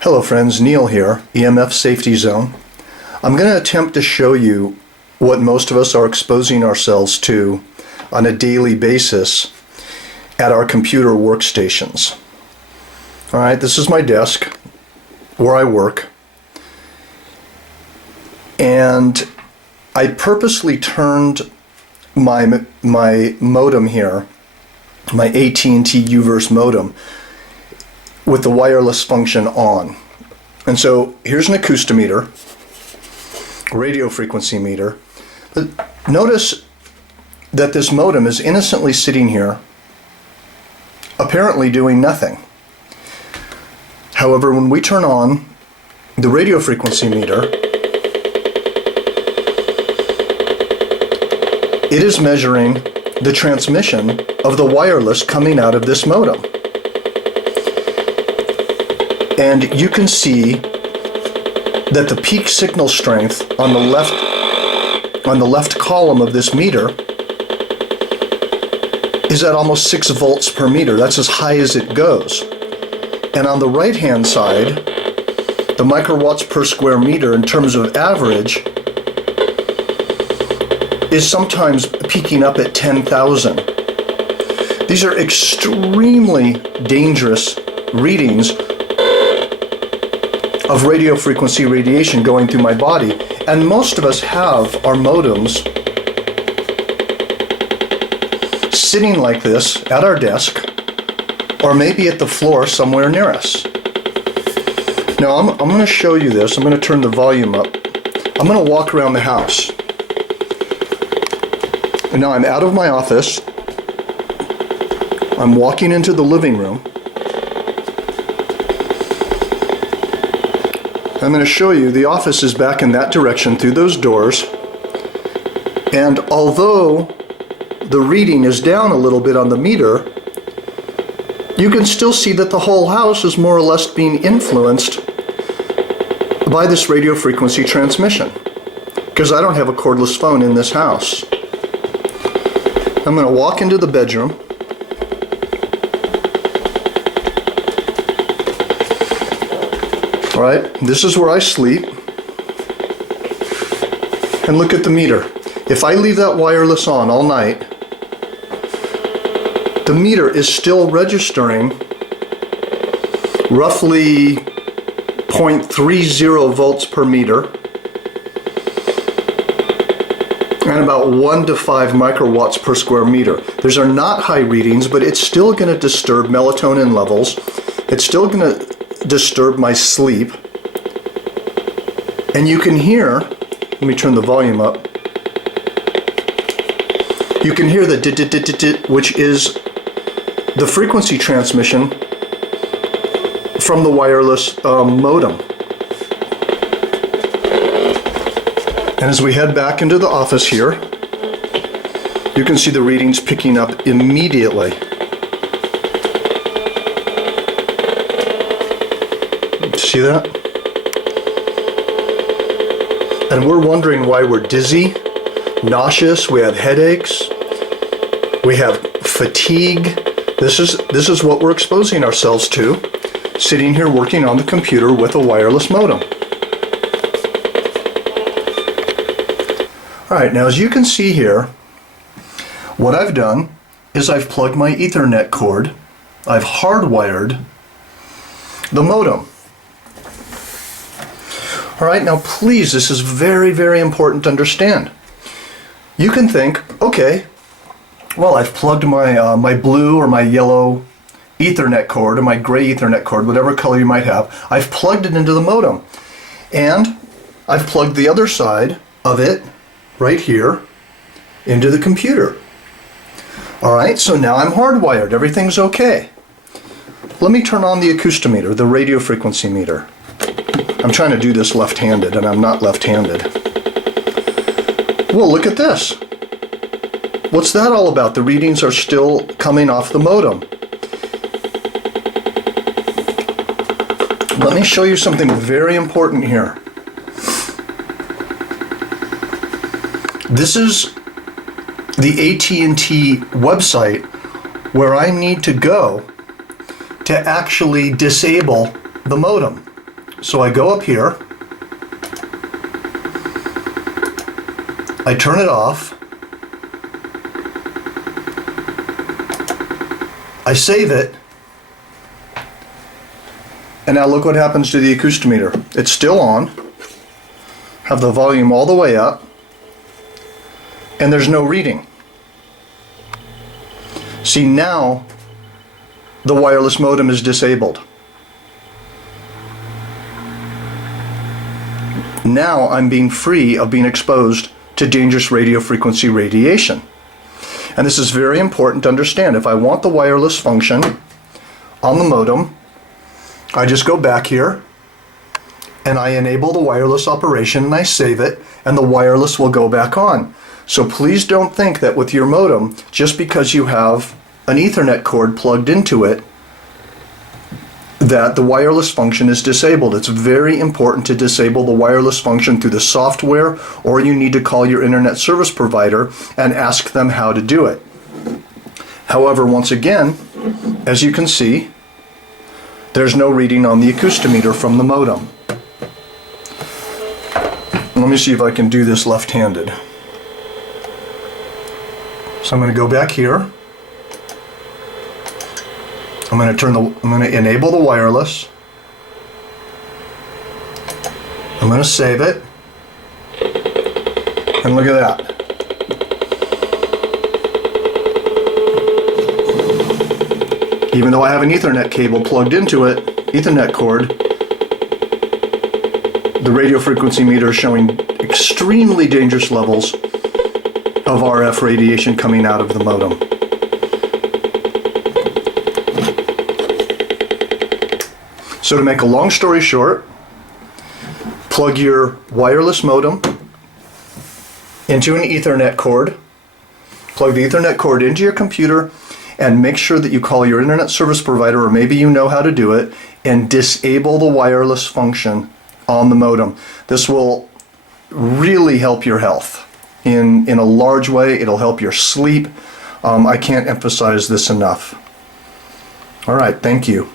Hello friends, Neil here, EMF Safety Zone. I'm going to attempt to show you what most of us are exposing ourselves to on a daily basis at our computer workstations. Alright, this is my desk where I work, and I purposely turned my modem here, my AT&T UVerse modem, with the wireless function on. And so here's an acoustometer, radio frequency meter. But notice that this modem is innocently sitting here, apparently doing nothing. However, when we turn on the radio frequency meter, it is measuring the transmission of the wireless coming out of this modem. And you can see that the peak signal strength on the left column of this meter is at almost 6 volts per meter. That's as high as it goes. And on the right hand side, the microwatts per square meter in terms of average is sometimes peaking up at 10,000. These are extremely dangerous readings of radio frequency radiation going through my body, and most of us have our modems sitting like this at our desk, or maybe at the floor somewhere near us. Now I'm going to show you this. I'm going to turn the volume up. I'm going to walk around the house. And now I'm out of my office. I'm walking into the living room. I'm going to show you the office is back in that direction through those doors, and although the reading is down a little bit on the meter, you can still see that the whole house is more or less being influenced by this radio frequency transmission, because I don't have a cordless phone in this house. I'm going to walk into the bedroom. Alright, this is where I sleep, and look at the meter. If I leave that wireless on all night, the meter is still registering roughly 0.30 volts per meter and about 1 to 5 microwatts per square meter. Those are not high readings, but it's still going to disturb melatonin levels. It's still going to disturb my sleep, and you can hear, let me turn the volume up, you can hear the dit, which is the frequency transmission from the wireless modem. And as we head back into the office here, you can see the readings picking up immediately. See that? And we're wondering why we're dizzy, nauseous, we have headaches, we have fatigue. This is what we're exposing ourselves to, sitting here working on the computer with a wireless modem. Alright, now as you can see here, what I've done is I've plugged my Ethernet cord, I've hardwired the modem. Alright, now please, this is very, very important to understand. You can think, okay, well, I've plugged my, my blue or my yellow Ethernet cord or my gray Ethernet cord, whatever color you might have, I've plugged it into the modem. And I've plugged the other side of it, right here, into the computer. Alright, so now I'm hardwired, everything's okay. Let me turn on the acoustometer, the radio frequency meter. I'm trying to do this left-handed, and I'm not left-handed. Well, look at this. What's that all about? The readings are still coming off the modem. Let me show you something very important here. This is the AT&T website where I need to go to actually disable the modem. So I go up here, I turn it off, I save it, and now look what happens to the acoustometer. It's still on, have the volume all the way up, and there's no reading. See, now the wireless modem is disabled. Now I'm being free of being exposed to dangerous radio frequency radiation. And this is very important to understand. If I want the wireless function on the modem, I just go back here and I enable the wireless operation and I save it, and the wireless will go back on. So please don't think that with your modem, just because you have an Ethernet cord plugged into it, that the wireless function is disabled. It's very important to disable the wireless function through the software, or you need to call your internet service provider and ask them how to do it. However, once again, as you can see, there's no reading on the acoustometer from the modem. Let me see if I can do this left-handed. So I'm going to go back here. I'm going to enable the wireless. I'm going to save it. And look at that. Even though I have an Ethernet cable plugged into it, Ethernet cord, the radio frequency meter is showing extremely dangerous levels of RF radiation coming out of the modem. So to make a long story short, plug your wireless modem into an Ethernet cord, plug the Ethernet cord into your computer, and make sure that you call your internet service provider, or maybe you know how to do it, and disable the wireless function on the modem. This will really help your health in a large way. It'll help your sleep. I can't emphasize this enough. All right, thank you.